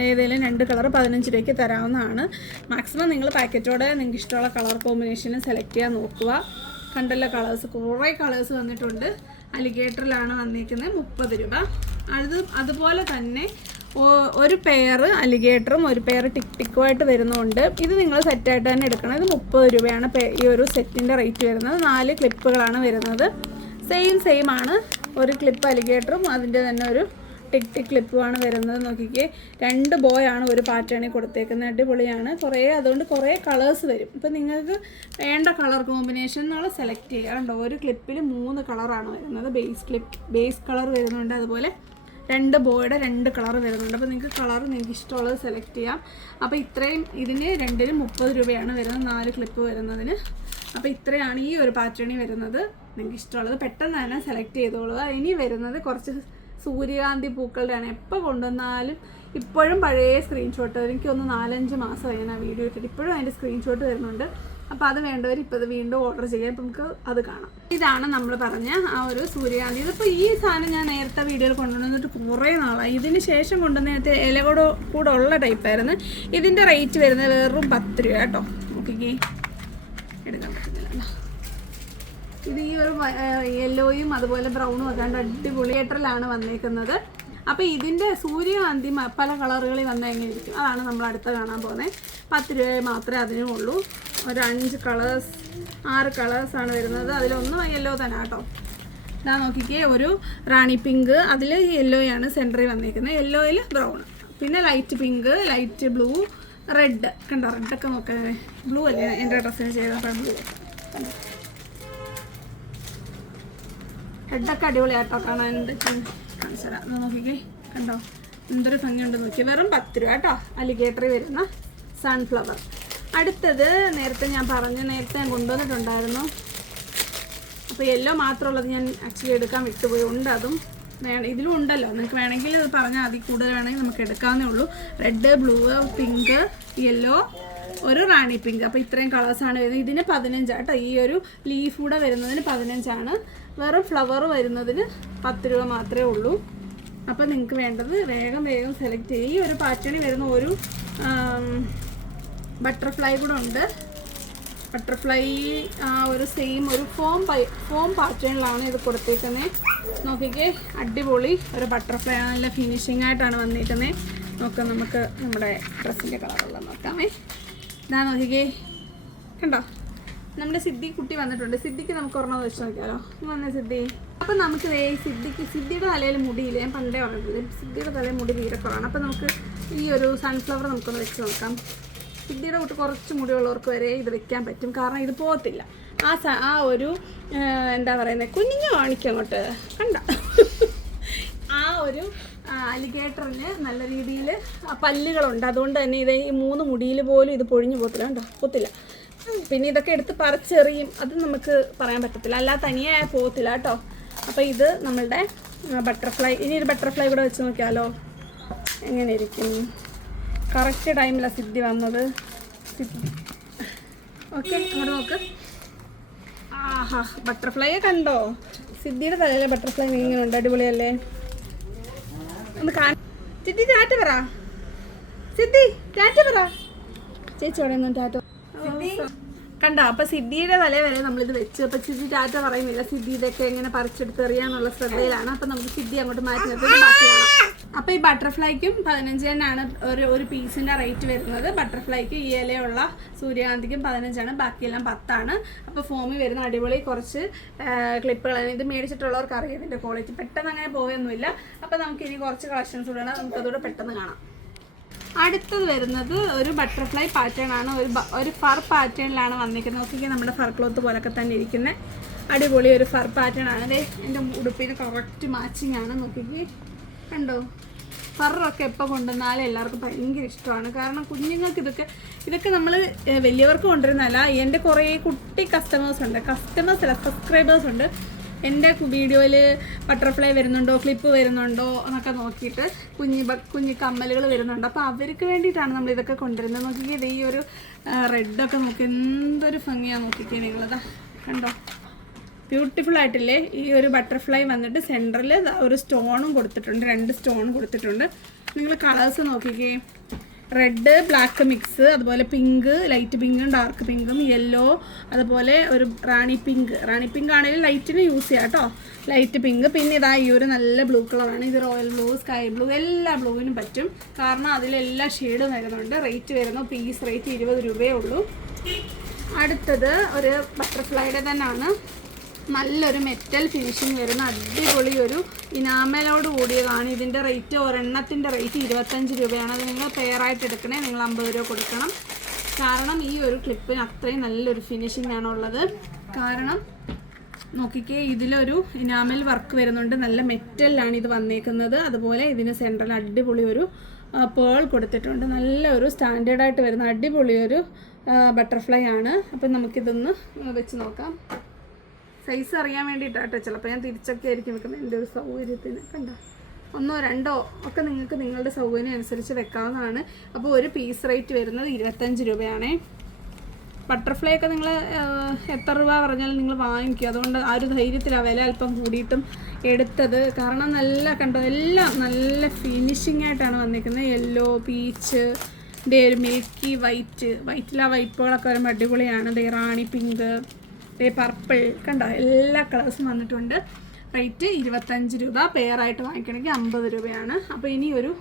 ഏതെങ്കിലും രണ്ട് കളർ പതിനഞ്ച് രൂപയ്ക്ക് തരാവുന്നതാണ്. മാക്സിമം നിങ്ങൾ പാക്കറ്റോടെ നിങ്ങൾക്ക് ഇഷ്ടമുള്ള കളർ കോമ്പിനേഷൻ സെലക്ട് ചെയ്യാൻ നോക്കുക. കണ്ടല്ലോ കളേഴ്സ് കുറേ കളേഴ്സ് വന്നിട്ടുണ്ട്. അലിഗേറ്ററിലാണ് വന്നിരിക്കുന്നത് മുപ്പത് രൂപ. അത് അതുപോലെ തന്നെ ഒരു പെയർ അലിഗേറ്ററും ഒരു പെയർ ടിക് ടിക്കുമായിട്ട് വരുന്നുണ്ട്. ഇത് നിങ്ങൾ സെറ്റായിട്ട് തന്നെ എടുക്കണം. ഇത് മുപ്പത് രൂപയാണ് ഈ ഒരു സെറ്റിന്റെ റേറ്റ് വരുന്നത്. നാല് ക്ലിപ്പുകളാണ് വരുന്നത്. സെയിം സെയിം ആണ്. ഒരു ക്ലിപ്പ് അലിഗേറ്ററും അതിന്റെ തന്നെ ഒരു ടിക് ടിക് ക്ലിപ്പുമാണ് വരുന്നത്. നോക്കിക്കേ. രണ്ട് ബോയാണ് ഒരു പാറ്റേണിൽ കൊടുത്തേക്കുന്നത്. അടിപൊളിയാണ്. കുറേ അതുകൊണ്ട് കുറേ കളേഴ്സ് വരും. ഇപ്പം നിങ്ങൾക്ക് വേണ്ട കളർ കോമ്പിനേഷൻ എന്നുള്ള സെലക്ട് ചെയ്യുക ഒരു ക്ലിപ്പിൽ മൂന്ന് കളറാണ് വരുന്നത്. ബേസ് ക്ലിപ്പ് ബേസ് കളർ വരുന്നുണ്ട്. അതുപോലെ രണ്ട് ബോയുടെ രണ്ട് കളർ വരുന്നുണ്ട്. അപ്പോൾ നിങ്ങൾക്ക് കളർ നിങ്ങൾക്ക് ഇഷ്ടമുള്ളത് സെലക്ട് ചെയ്യാം. അപ്പോൾ ഇത്രയും ഇതിന് രണ്ടിനും മുപ്പത് രൂപയാണ് വരുന്നത്. നാല് ക്ലിപ്പ് വരുന്നതിന്. അപ്പോൾ ഇത്രയാണ് ഈ ഒരു പാറ്റേണി വരുന്നത്. നിങ്ങൾക്ക് ഇഷ്ടമുള്ളത് പെട്ടെന്ന് തന്നെ സെലക്ട് ചെയ്തോളൂ ഇനി വരുന്നത് കുറച്ച് സൂര്യകാന്തി പൂക്കളുടെയാണ്. എപ്പോൾ കൊണ്ടുവന്നാലും ഇപ്പോഴും പഴയ സ്ക്രീൻഷോട്ട് എനിക്കൊന്ന് നാലഞ്ച് മാസമായി ഞാൻ ആ വീഡിയോ ഇട്ടിട്ട്. ഇപ്പോഴും അതിന്റെ സ്ക്രീൻഷോട്ട് വരുന്നുണ്ട്. അപ്പോൾ അത് വേണ്ടവർ ഇപ്പോൾ വീണ്ടും ഓർഡർ ചെയ്യാം. ഇപ്പം നമുക്ക് അത് കാണാം. ഇതാണ് നമ്മൾ പറഞ്ഞ ആ ഒരു സൂര്യകാന്തി ഇതിപ്പോൾ ഈ സാധനം ഞാൻ നേരത്തെ വീഡിയോയിൽ കൊണ്ടുവന്നിട്ട് കുറേ നാളായി. ഇതിന് ശേഷം കൊണ്ടുവന്ന ഇല കൂടെ കൂടെ ഉള്ള ടൈപ്പായിരുന്നു ഇതിന്റെ റേറ്റ് വരുന്നത് വെറും പത്ത് രൂപ കേട്ടോ. നോക്കിക്കേ. എടുക്കാൻ പറ്റുന്നില്ല. ഇത് ഈ ഒരു യെല്ലോയും അതുപോലെ ബ്രൗണും ഒക്കെ കണ്ട് അടിപൊളി ഏട്ടറിലാണ് വന്നേക്കുന്നത്. അപ്പോൾ ഇതിന്റെ സൂര്യകാന്തി പല കളറുകളിൽ ഇരിക്കും അതാണ് നമ്മൾ അടുത്ത കാണാൻ പോകുന്നത്. പത്ത് രൂപയെ മാത്രമേ അതിനും ഉള്ളൂ. ഒരു അഞ്ച് കളേഴ്സ് ആറ് കളേഴ്സാണ് വരുന്നത്. അതിലൊന്നും യെല്ലോ തന്നെ കേട്ടോ. ഇതാ നോക്കിക്കേ ഒരു റാണി പിങ്ക് അതിൽ യെല്ലോയാണ് സെന്ററിൽ വന്നിരിക്കുന്നത് യെല്ലോയിൽ ബ്രൗൺ പിന്നെ light pink light blue red കണ്ടോ റെഡൊക്കെ നോക്കണേ ബ്ലൂ അല്ലേ? എന്റെ ഡ്രസ്സിന് ചെയ്തപ്പോൾ ബ്ലൂ ഹെഡൊക്കെ അടിപൊളിയാട്ടോ കാണാൻ. കാണിച്ചു തരാം. നോക്കിക്കേ. കണ്ടോ? എന്തൊരു ഭംഗിയുണ്ട് നോക്കി വെറും പത്ത് രൂപ കേട്ടോ. അലിഗേറ്ററി വരുന്ന സൺഫ്ലവർ അടുത്തത് നേരത്തെ ഞാൻ പറഞ്ഞു നേരത്തെ ഞാൻ കൊണ്ടുവന്നിട്ടുണ്ടായിരുന്നു. അപ്പോൾ യെല്ലോ മാത്രമുള്ളത് ഞാൻ ആക്ച്വലി എടുക്കാൻ വിട്ടുപോയി. ഉണ്ട് അതും. വേണം ഇതിലും ഉണ്ടല്ലോ. നിങ്ങൾക്ക് വേണമെങ്കിൽ അത് പറഞ്ഞാൽ അതിൽ കൂടുതൽ വേണമെങ്കിൽ നമുക്ക് എടുക്കാവുന്നേ ഉള്ളൂ. റെഡ് ബ്ലൂ പിങ്ക് യെല്ലോ ഒരു റാണി പിങ്ക് അപ്പോൾ ഇത്രയും കളേഴ്സാണ് വരുന്നത്. ഇതിന് പതിനഞ്ചാണ് കേട്ടോ ഈ ഒരു ലീഫ് കൂടെ വരുന്നതിന് പതിനഞ്ചാണ്. വെറും ഫ്ലവർ വരുന്നതിന് പത്ത് രൂപ മാത്രമേ ഉള്ളൂ. അപ്പോൾ നിങ്ങൾക്ക് വേണ്ടത് വേഗം വേഗം സെലക്ട് ചെയ്യുക ഈ ഒരു പാറ്റേണിൽ വരുന്ന ഒരു ബട്ടർഫ്ലൈ കൂടെ ഉണ്ട്. ബട്ടർഫ്ലൈ ആ ഒരു സെയിം ഒരു ഫോം പൈ ഫോം പാറ്റേണിലാണ് ഇത് കൊടുത്തേക്കുന്നത് നോക്കിക്കേ അടിപൊളി ഒരു ബട്ടർഫ്ലൈ നല്ല ഫിനിഷിംഗ് ആയിട്ടാണ് വന്നിരിക്കുന്നത് നോക്കാം നമുക്ക് നമ്മുടെ ഡ്രസ്സിന്റെ കളറുള്ള നോക്കാമേ. ഇതാ നോക്കിക്കേ കണ്ടോ? നമ്മുടെ സിദ്ധി കുട്ടി വന്നിട്ടുണ്ട്. സിദ്ധിക്ക് നമുക്ക് ഒരെണ്ണം വെച്ച് നോക്കിയാലോ. വന്നേ സിദ്ധി അപ്പം നമുക്ക് സിദ്ധിക്ക് സിദ്ധിയുടെ തലയിൽ മുടിയില്ല? ഞാൻ പണ്ടേ പറഞ്ഞിട്ടില്ലേ സിദ്ധിയുടെ തലയിൽ മുടി തീരെ കുറവാണ്. അപ്പം നമുക്ക് ഈ ഒരു സൺഫ്ലവർ നമുക്കൊന്ന് വെച്ച് നോക്കാം. സിദ്ധിയുടെ കൂട്ട് കുറച്ച് മുടിയുള്ളവർക്ക് വരെ ഇത് വെക്കാൻ പറ്റും. കാരണം ഇത് പോകത്തില്ല. ആ സ ആ ഒരു എന്താ പറയുന്നത് കുഞ്ഞു കാണിക്കും അങ്ങോട്ട്. കണ്ട? ആ ഒരു അലിഗേറ്ററിന് നല്ല രീതിയിൽ പല്ലുകളുണ്ട്. അതുകൊണ്ട് തന്നെ ഇത് ഈ മൂന്ന് മുടിയിൽ പോലും ഇത് പൊഴിഞ്ഞു പോകത്തില്ല. കണ്ടോ? പോത്തില്ല പിന്നെ ഇതൊക്കെ എടുത്ത് പറിച്ചെറിയും. അത് നമുക്ക് പറയാൻ പറ്റത്തില്ല. അല്ലാതെ തനിയെ പോകത്തില്ല കേട്ടോ. അപ്പോൾ ഇത് നമ്മളുടെ ബട്ടർഫ്ലൈ ഇനി ഒരു ബട്ടർഫ്ലൈ കൂടെ വെച്ച് നോക്കിയാലോ? എങ്ങനെ ഇരിക്കും? കറക്റ്റ് ടൈമിലാണ് സിദ്ധി വന്നത്. സിദ്ധി ഓക്കെ നോക്ക്. ആഹാ ബട്ടർഫ്ലൈ കണ്ടോ? സിദ്ധിയുടെ തലയിലെ ബട്ടർഫ്ലൈ നീങ്ങുന്നുണ്ട് അടിപൊളിയല്ലേ? ഒന്ന് കാ സിദ്ധി ടാറ്റ പറ. സിദ്ധി ടാറ്റ പറ. ചേച്ചി അവിടെ നിന്ന് ടാറ്റ കണ്ടോ അപ്പൊ സിദ്ധിയുടെ തല വരെ നമ്മളിത് വെച്ച്. അപ്പൊ സിദ്ധി ടാറ്റ പറയുന്നില്ല സിദ്ധി ഇതൊക്കെ എങ്ങനെ പറിച്ചെടുത്ത് എറിയാന്നുള്ള ശ്രദ്ധയിലാണ്. അപ്പൊ നമുക്ക് സിദ്ധി അങ്ങോട്ട് മാറ്റി നിർത്തി അപ്പൊ ഈ ബട്ടർഫ്ലൈക്കും പതിനഞ്ച് തന്നെയാണ് ഒരു ഒരു പീസിന്റെ റേറ്റ് വരുന്നത്. ബട്ടർഫ്ലൈക്ക് ഈ ഇലയുള്ള സൂര്യകാന്തിക്കും പതിനഞ്ചാണ് ബാക്കിയെല്ലാം പത്താണ്. അപ്പൊ ഫോമിൽ വരുന്ന അടിപൊളി കുറച്ച് ക്ലിപ്പുകളാണ്. ഇത് മേടിച്ചിട്ടുള്ളവർക്ക് അറിയാം ഇതിന്റെ ക്വാളിറ്റി പെട്ടെന്ന് അങ്ങനെ പോയൊന്നുമില്ല. അപ്പൊ നമുക്ക് ഇനി കുറച്ച് കളക്ഷൻസ് കൂടെ നമുക്ക് അതുകൂടെ പെട്ടെന്ന് കാണാം. അടുത്തത് വരുന്നത് ഒരു ബട്ടർഫ്ലൈ പാറ്റേൺ ആണ്. ഒരു ഒരു ഫർ പാറ്റേണിലാണ് വന്നിരിക്കുന്നത്. നോക്കിയാൽ നമ്മുടെ ഫർ ക്ലോത്ത് പോലൊക്കെ തന്നെ ഇരിക്കുന്നത് അടിപൊളി ഒരു ഫർ പാറ്റേൺ ആണ്. അതെ എന്റെ ഉടുപ്പിന് കറക്റ്റ് മാച്ചിങ് ആണ്. നോക്കിക്കേ കണ്ടോ? ഫറൊക്കെ എപ്പോൾ കൊണ്ടുവന്നാലും എല്ലാവർക്കും ഭയങ്കര ഇഷ്ടമാണ്. കാരണം കുഞ്ഞുങ്ങൾക്ക് ഇതൊക്കെ ഇതൊക്കെ നമ്മൾ വലിയവർക്ക് കൊണ്ടുവരുന്നതല്ല. എന്റെ കുറേ കുട്ടി കസ്റ്റമേഴ്സ് ഉണ്ട്. കസ്റ്റമേഴ്സ് അല്ല സബ്സ്ക്രൈബേഴ്സ് ഉണ്ട്. എന്റെ വീഡിയോയിൽ ബട്ടർഫ്ലൈ വരുന്നുണ്ടോ ക്ലിപ്പ് വരുന്നുണ്ടോ എന്നൊക്കെ നോക്കിയിട്ട് കുഞ്ഞി കുഞ്ഞി കമ്മലുകൾ വരുന്നുണ്ട്. അപ്പോൾ അവർക്ക് വേണ്ടിയിട്ടാണ് നമ്മൾ ഇതൊക്കെ കൊണ്ടുവരുന്നത്. നോക്കിയത് ഈ ഒരു റെഡൊക്കെ നോക്കി എന്തൊരു ഭംഗിയാണ് നോക്കിക്കേ നിങ്ങളതാ. കണ്ടോ? ബ്യൂട്ടിഫുൾ ആയിട്ടില്ലേ? ഈ ഒരു ബട്ടർഫ്ലൈ വന്നിട്ട് സെന്ററിൽ ഒരു സ്റ്റോണും കൊടുത്തിട്ടുണ്ട് രണ്ട് സ്റ്റോൺ കൊടുത്തിട്ടുണ്ട്. നിങ്ങൾ കളേഴ്സ് നോക്കിക്കേ. റെഡ് ബ്ലാക്ക് മിക്സ് അതുപോലെ പിങ്ക് ലൈറ്റ് പിങ്കും ഡാർക്ക് പിങ്കും യെല്ലോ അതുപോലെ ഒരു റാണി പിങ്ക് റാണി പിങ്ക് ആണെങ്കിൽ ലൈറ്റിന് യൂസ് ചെയ്യാം കേട്ടോ ലൈറ്റ് പിങ്ക് പിന്നെ ഇതാ ഈ ഒരു നല്ല ബ്ലൂ കളറാണ് ഇത് റോയൽ ബ്ലൂ സ്കൈ ബ്ലൂ എല്ലാ ബ്ലൂവിനും പറ്റും. കാരണം അതിലെല്ലാ ഷെയ്ഡും വരുന്നുണ്ട്. റേറ്റ് വരുന്നു. പീസ് റേറ്റ് ഇരുപത് രൂപയേ ഉള്ളൂ. അടുത്തത് ഒരു ബട്ടർഫ്ലൈയുടെ തന്നെയാണ്. നല്ലൊരു മെറ്റൽ ഫിനിഷിങ് വരുന്ന അടിപൊളി ഒരു ഇനാമലോട് കൂടിയതാണ്. ഇതിന്റെ റേറ്റ് ഒരെണ്ണത്തിന്റെ റേറ്റ് ഇരുപത്തഞ്ച് രൂപയാണ്. അത് നിങ്ങൾ പെയറായിട്ട് എടുക്കണേ നിങ്ങൾ അമ്പത് രൂപ കൊടുക്കണം. കാരണം ഈ ഒരു ക്ലിപ്പിന് അത്രയും നല്ലൊരു ഫിനിഷിംഗ് ആണുള്ളത് കാരണം നോക്കിക്കേ ഇതിലൊരു ഇനാമൽ വർക്ക് വരുന്നുണ്ട്. നല്ല മെറ്റലിലാണ് ഇത് വന്നേക്കുന്നത്. അതുപോലെ ഇതിന് സെൻട്രൽ അടിപൊളി ഒരു പേൾ കൊടുത്തിട്ടുണ്ട്. നല്ലൊരു സ്റ്റാൻഡേർഡായിട്ട് വരുന്ന അടിപൊളിയൊരു ബട്ടർഫ്ലൈ ആണ്. അപ്പം നമുക്കിതൊന്ന് വെച്ച് നോക്കാം. സൈസ് അറിയാൻ വേണ്ടിയിട്ടാട്ടോ. ചിലപ്പോൾ ഞാൻ തിരിച്ചൊക്കെ ആയിരിക്കും വെക്കുന്നത്. എന്റെ ഒരു സൗകര്യത്തിന്. കണ്ടോ? ഒന്നോ രണ്ടോ ഒക്കെ നിങ്ങൾക്ക് നിങ്ങളുടെ സൗകര്യം അനുസരിച്ച് വെക്കാവുന്നതാണ്. അപ്പോൾ ഒരു പീസ് റേറ്റ് വരുന്നത് ഇരുപത്തഞ്ച് രൂപയാണേ. ബട്ടർഫ്ലൈ ഒക്കെ നിങ്ങൾ എത്ര രൂപ പറഞ്ഞാലും നിങ്ങൾ വാങ്ങിക്കും. അതുകൊണ്ട് ആ ഒരു ധൈര്യത്തിലാണ് വില അല്പം കൂടിയിട്ടും എടുത്തത്. കാരണം നല്ല കണ്ടോ? എല്ലാം നല്ല ഫിനിഷിംഗ് ആയിട്ടാണ് വന്നിരിക്കുന്നത്. യെല്ലോ പീച്ച് ദേ ഒരു മിൽക്കി വൈറ്റ് വൈറ്റിലാ വൈപ്പുകളൊക്കെ വരുമ്പോൾ അടിപൊളിയാണ്. ദേ റാണി പിങ്ക് പർപ്പിൾ കണ്ടോ? എല്ലാ കളേഴ്സും വന്നിട്ടുണ്ട്. റേറ്റ് ഇരുപത്തഞ്ച് രൂപ. പെയറായിട്ട് വാങ്ങിക്കണമെങ്കിൽ അമ്പത് രൂപയാണ്. അപ്പോൾ ഇനി ഒരു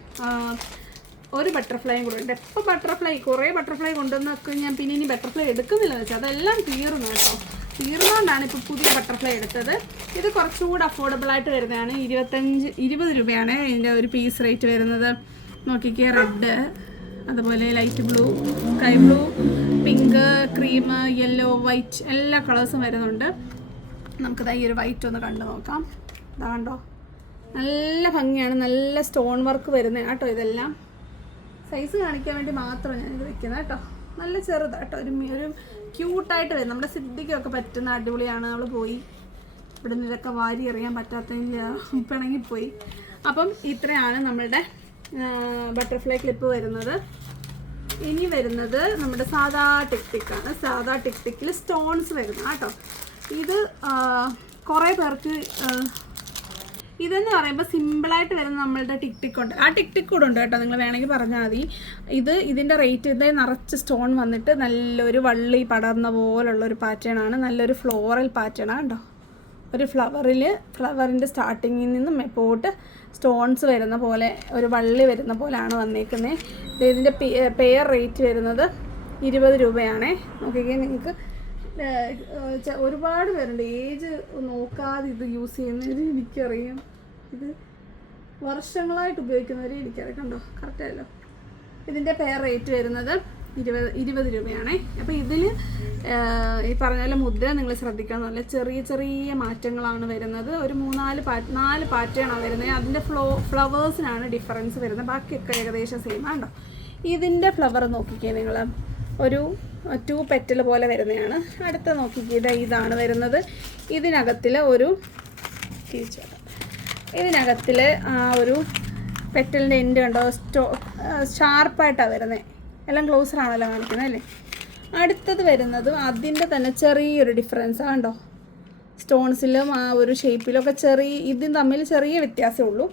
ഒരു ബട്ടർഫ്ലൈയും കൂടെ ഉണ്ട്. എപ്പോൾ ബട്ടർഫ്ലൈ കുറേ ബട്ടർഫ്ലൈ കൊണ്ടുവന്നൊക്കെ ഞാൻ. പിന്നെ ഇനി ബട്ടർഫ്ലൈ എടുക്കുന്നില്ലെന്ന് വെച്ചാൽ അതെല്ലാം തീർന്നു കേട്ടോ. തീർന്നുകൊണ്ടാണ് ഇപ്പോൾ പുതിയ ബട്ടർഫ്ലൈ എടുത്തത്. ഇത് കുറച്ചുകൂടി അഫോർഡബിൾ ആയിട്ട് വരുന്നതാണ്. ഇരുപത്തഞ്ച് ഇരുപത് രൂപയാണ് ഇതിന്റെ ഒരു പീസ് റേറ്റ് വരുന്നത്. നോക്കിക്കേ റെഡ് അതുപോലെ light blue sky blue pink cream yellow white എല്ലാ കളേഴ്സും വരുന്നുണ്ട്. നമുക്കിതാ ഈ ഒരു വൈറ്റ് ഒന്ന് കണ്ടു നോക്കാം. ഇതാ കണ്ടോ? നല്ല ഭംഗിയാണ്. നല്ല സ്റ്റോൺ വർക്ക് വരുന്നത് കേട്ടോ ഇതെല്ലാം. സൈസ് കാണിക്കാൻ വേണ്ടി മാത്രം ഞാനിത് വെക്കുന്നത് കേട്ടോ. നല്ല ചെറുതാണ് കേട്ടോ. ഒരു ഒരു ക്യൂട്ടായിട്ട് വരും. നമ്മുടെ സിദ്ധിക്കൊക്കെ പറ്റുന്ന അടിപൊളിയാണ്. നമ്മൾ പോയി. ഇവിടെ നിന്നൊക്കെ വാരി എറിയാൻ പറ്റാത്ത പിണങ്ങിപ്പോയി അപ്പം ഇത്രയാണ് നമ്മളുടെ ബട്ടർഫ്ലൈ ക്ലിപ്പ് വരുന്നത്. ഇനി വരുന്നത് നമ്മുടെ സാധാ ടിക് ടിക്കാണ് സാധാ ടിക് സ്റ്റോൺസ് വരുന്ന കേട്ടോ. ഇത് കുറേ പേർക്ക് ഇതെന്ന് പറയുമ്പോൾ സിമ്പിളായിട്ട് വരുന്ന നമ്മളുടെ ടിക് ഉണ്ട്. ആ ടിക് ടിക്ക് കൂടെ ഉണ്ട് കേട്ടോ. നിങ്ങൾ വേണമെങ്കിൽ പറഞ്ഞാൽ മതി. ഇത് ഇതിന്റെ റേറ്റ് ഇത് നിറച്ച് സ്റ്റോൺ വന്നിട്ട് നല്ലൊരു വള്ളി പടർന്ന പോലുള്ള ഒരു പാറ്റേൺ ആണ്. നല്ലൊരു ഫ്ലോറൽ പാറ്റേൺ ആണ് കേട്ടോ. ഒരു ഫ്ലവറിൽ ഫ്ലവറിന്റെ സ്റ്റാർട്ടിങ്ങിൽ നിന്നും പോട്ട് സ്റ്റോൺസ് വരുന്ന പോലെ ഒരു വള്ളി വരുന്ന പോലെയാണ് വന്നേക്കുന്നത് ഇതിന്റെ പെയർ റേറ്റ് വരുന്നത് ഇരുപത് രൂപയാണേ. നോക്കിക്കേ നിങ്ങൾക്ക് ഒരുപാട് പേരുണ്ട്. ഏജ് നോക്കാതെ ഇത് യൂസ് ചെയ്യുന്നവർ എനിക്കറിയാം. ഇത് വർഷങ്ങളായിട്ട് ഉപയോഗിക്കുന്നവരെ എനിക്കറിയാം. കണ്ടോ? കറക്റ്റായല്ലോ ഇതിന്റെ പെയർ റേറ്റ് വരുന്നത് ഇരുപത് ഇരുപത് രൂപയാണേ. അപ്പോൾ ഇതിൽ ഈ പറഞ്ഞ പോലെ മുദ്ര നിങ്ങൾ ശ്രദ്ധിക്കണം നല്ല ചെറിയ ചെറിയ മാറ്റങ്ങളാണ് വരുന്നത്. ഒരു മൂന്നാൽ പാ നാല് പാറ്റേണാണ് വരുന്നത്. അതിന്റെ ഫ്ലോ ഫ്ലവേഴ്സിനാണ് ഡിഫറൻസ് വരുന്നത്. ബാക്കിയൊക്കെ ഏകദേശം സെയിം ആണ്ടോ ഇതിന്റെ ഫ്ലവർ നോക്കിക്കേ നിങ്ങൾ ഒരു ടു പെറ്റൽ പോലെ വരുന്നതാണ്. അടുത്ത നോക്കിക്കേ ഇതാ ഇതാണ് വരുന്നത്. ഇതിനകത്തിൽ ഒരു തിരിച്ചു. ഇതിനകത്തിൽ ആ ഒരു പെറ്റലിന്റെ എൻഡ് കണ്ടോ? സ്റ്റോ ഷാർപ്പായിട്ടാണ് വരുന്നത് എല്ലാം ക്ലോസർ ആണല്ലോ കാണിക്കുന്നത് അല്ലേ? അടുത്തത് വരുന്നത് അതിന്റെ തന്നെ ചെറിയൊരു ഡിഫറൻസ് കണ്ടോ? സ്റ്റോൺസിലും ആ ഒരു ഷേപ്പിലൊക്കെ ചെറിയ ഇതും തമ്മിൽ ചെറിയ വ്യത്യാസമേ ഉള്ളൂ.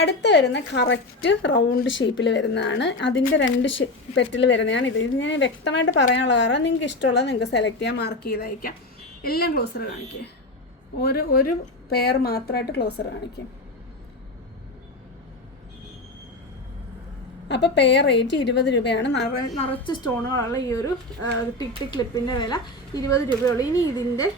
അടുത്ത് വരുന്ന കറക്റ്റ് റൗണ്ട് ഷേപ്പിൽ വരുന്നതാണ്. അതിന്റെ രണ്ട് പെറ്റിൽ വരുന്നതാണ് ഇത്. ഇത് ഞാൻ വ്യക്തമായിട്ട് പറയാനുള്ള കാരണം നിങ്ങൾക്ക് ഇഷ്ടമുള്ളത് നിങ്ങൾക്ക് സെലക്ട് ചെയ്യാൻ മാർക്ക് ചെയ്തയക്കാം എല്ലാം ക്ലോസർ കാണിക്കുക ഒരു ഒരു പെയർ മാത്രമായിട്ട് ക്ലോസർ കാണിക്കും. അപ്പോൾ പെയർ റേറ്റ് ഇരുപത് രൂപയാണ്. നിറ നിറച്ച് സ്റ്റോണുകളുള്ള ഈ ഒരു ടിക് ടിക് ക്ലിപ്പിന്റെ വില ഇരുപത് രൂപയുള്ളൂ. ഇനി ഇതിന്റെ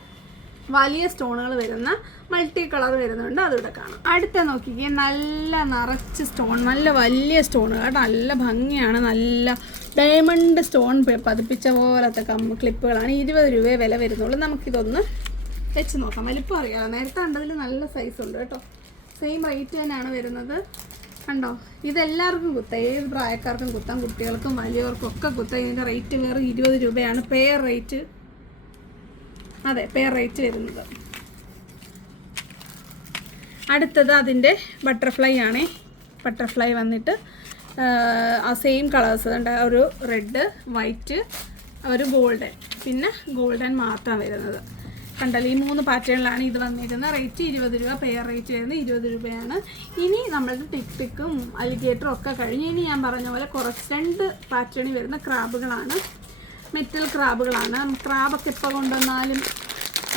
വലിയ സ്റ്റോണുകൾ വരുന്ന മൾട്ടി കളർ വരുന്നുണ്ട്. അതിവിടെ കാണാം. അടുത്ത നോക്കിക്കേ നല്ല നിറച്ച് സ്റ്റോൺ നല്ല വലിയ സ്റ്റോൺ കേട്ടോ. നല്ല ഭംഗിയാണ്. നല്ല ഡയമണ്ട് സ്റ്റോൺ പതിപ്പിച്ച പോലത്തെ കമ്മ ക്ലിപ്പുകളാണ് ഇരുപത് രൂപയെ വില വരുന്നുള്ളൂ. നമുക്കിതൊന്ന് വെച്ച് നോക്കാം. വലിപ്പം അറിയാം നേരത്തെ കണ്ടതിൽ നല്ല സൈസ് ഉണ്ട് കേട്ടോ. സെയിം റേറ്റ് തന്നെയാണ് വരുന്നത്. കണ്ടോ? ഇതെല്ലാവർക്കും കുത്താം. ഏത് പ്രായക്കാർക്കും കുത്താം. കുട്ടികൾക്കും വലിയവർക്കും ഒക്കെ കുത്താം. ഇതിന്റെ റേറ്റ് വേറെ ഇരുപത് രൂപയാണ് പെയർ റേറ്റ് അതെ പെയർ റേറ്റ് വരുന്നത്. അടുത്തത് അതിന്റെ ബട്ടർഫ്ലൈ ആണേ. ബട്ടർഫ്ലൈ വന്നിട്ട് ആ, സെയിം കളേഴ്സ് ഉണ്ട് ഒരു റെഡ് വൈറ്റ് ഒരു ഗോൾഡൻ പിന്നെ ഗോൾഡൻ മാത്രം വരുന്നത്. കണ്ടല്ലോ ഈ മൂന്ന് പാറ്റേണിലാണ് ഇത് വന്നിരിക്കുന്നത്. റേറ്റ് ഇരുപത് രൂപ പെയർ റേറ്റ് വരുന്നത് ഇരുപത് രൂപയാണ്. ഇനി നമ്മളുടെ ടിക് ടിക്കും അലിഗേറ്ററും ഒക്കെ കഴിഞ്ഞ് ഇനി ഞാൻ പറഞ്ഞ പോലെ കുറച്ച് രണ്ട് പാറ്റേണിൽ വരുന്ന ക്രാബുകളാണ്. മെറ്റൽ ക്രാബുകളാണ്. ക്രാബൊക്കെ ഇപ്പോൾ കൊണ്ടുവന്നാലും